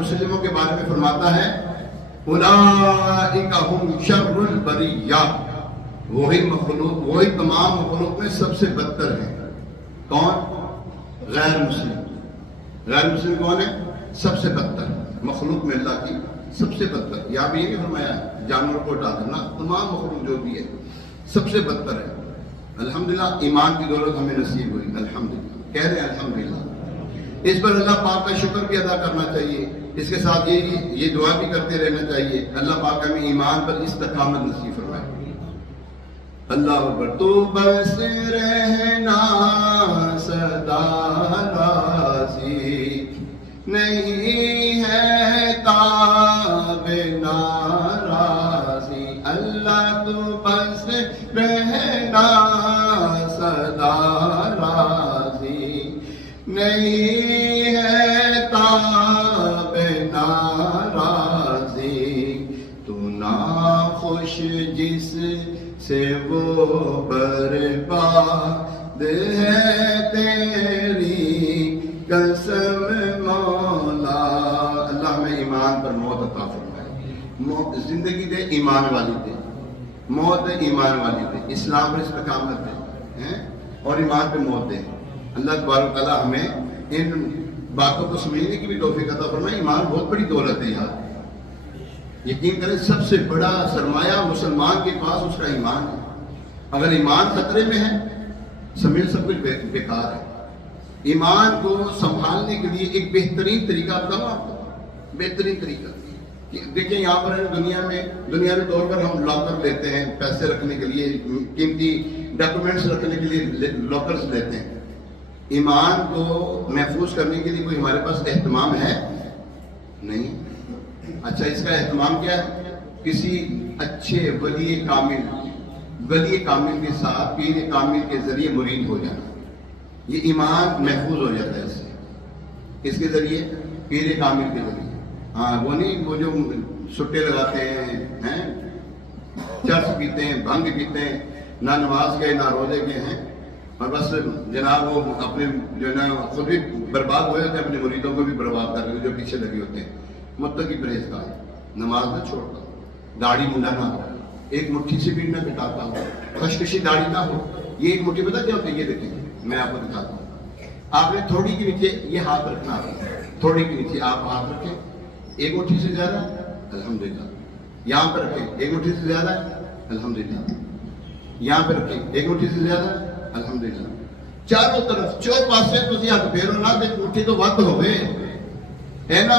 مسلموں کے بارے میں فرماتا ہے اولئک هم شر البریہ، وہی تمام مخلوق میں سب سے بدتر ہیں۔ کون؟ غیر مسلم۔ غیر مسلم کون ہے؟ سب سے بدتر مخلوق میں اللہ کی سب سے بدتر۔ یہاں بھی یہ نہیں فرمایا جانور کو ہٹا دینا، تمام مخلوق جو بھی ہے سب سے بدتر ہے۔ الحمدللہ ایمان کی دولت ہمیں نصیب ہوئی، الحمدللہ کہہ رہے ہیں الحمدللہ۔ اس پر اللہ پاک کا شکر بھی ادا کرنا چاہیے، اس کے ساتھ یہ دعا بھی کرتے رہنا چاہیے اللہ پاک ہمیں ایمان پر استقامت نصیب فرمائے۔ اللہ اکبر۔ تو بس رہنا سدا راضی، نہیں ہے تاب ناراضی، اللہ تو بس رہنا سدا راضی، نہیں ہے تاب ناراضی، تو ناخوش جس سے وہ برباد ہے تیری قسم مولا۔ اللہ ہمیں ایمان پر موت عطا فرمائے، زندگی دے ایمان والی دے، موت ایمان والی دے، اسلام پر استقامت دے اور ایمان پہ موت دے۔ اللہ تبارک تعالیٰ ہمیں ان باتوں کو سمجھنے کی بھی توفیق عطا فرمائے۔ ایمان بہت بڑی دولت ہے یار، یقین کریں سب سے بڑا سرمایہ مسلمان کے پاس اس کا ایمان ہے۔ اگر ایمان خطرے میں ہے سمجھ سب کچھ بیکار ہے۔ ایمان کو سنبھالنے کے لیے ایک بہترین طریقہ بتاؤں آپ کو، بہترین طریقہ دیکھیں یہاں پر دنیاوی طور پر ہم لاکر لیتے ہیں پیسے رکھنے کے لیے، قیمتی ڈاکومنٹس رکھنے کے لیے لاکرز لیتے ہیں۔ ایمان کو محفوظ کرنے کے لیے کوئی ہمارے پاس اہتمام ہے؟ نہیں۔ اچھا اس کا اہتمام کیا ہے؟ کسی اچھے ولی کامل کے ساتھ پیر کامل کے ذریعے مرید ہو جانا، یہ ایمان محفوظ ہو جاتا ہے اس سے، اس کے ذریعے پیر کامل کے ذریعے۔ ہاں وہ نہیں وہ جو سٹے لگاتے ہیں، چرس پیتے ہیں، بھنگ پیتے ہیں، نہ نماز کے نہ روزے کے ہیں، اور بس جناب وہ اپنے جو ہے نا خود بھی برباد ہو جاتے ہیں، اپنے مریدوں کو بھی برباد کر رہے ہیں جو پیچھے لگے ہوتے ہیں۔ متقی پرہیزگار، نماز نہ چھوڑتا ہو، داڑھی منڈا نہ ہو، ایک مٹھی سے بھی نہ کٹاتا ہو، خشکشی داڑھی نہ ہو۔ یہ ایک مٹھی پتہ کیا ہوتی ہے؟ یہ دیکھیں میں آپ کو دکھاتا ہوں۔ آپ نے تھوڑی کے نیچے یہ ہاتھ رکھنا ہے، تھوڑی کے نیچے آپ ہاتھ رکھیں، ایک مٹھی سے زیادہ الحمدللہ، یہاں پہ رکھیں ایک مٹھی سے زیادہ الحمدللہ، یہاں پہ رکھیں ایک مٹھی سے زیادہ الحمدللہ، چاروں طرف چو پاسے تسی ہاتھ پھیرو نہ تے مٹھی تو ود ہوئے ہے نا۔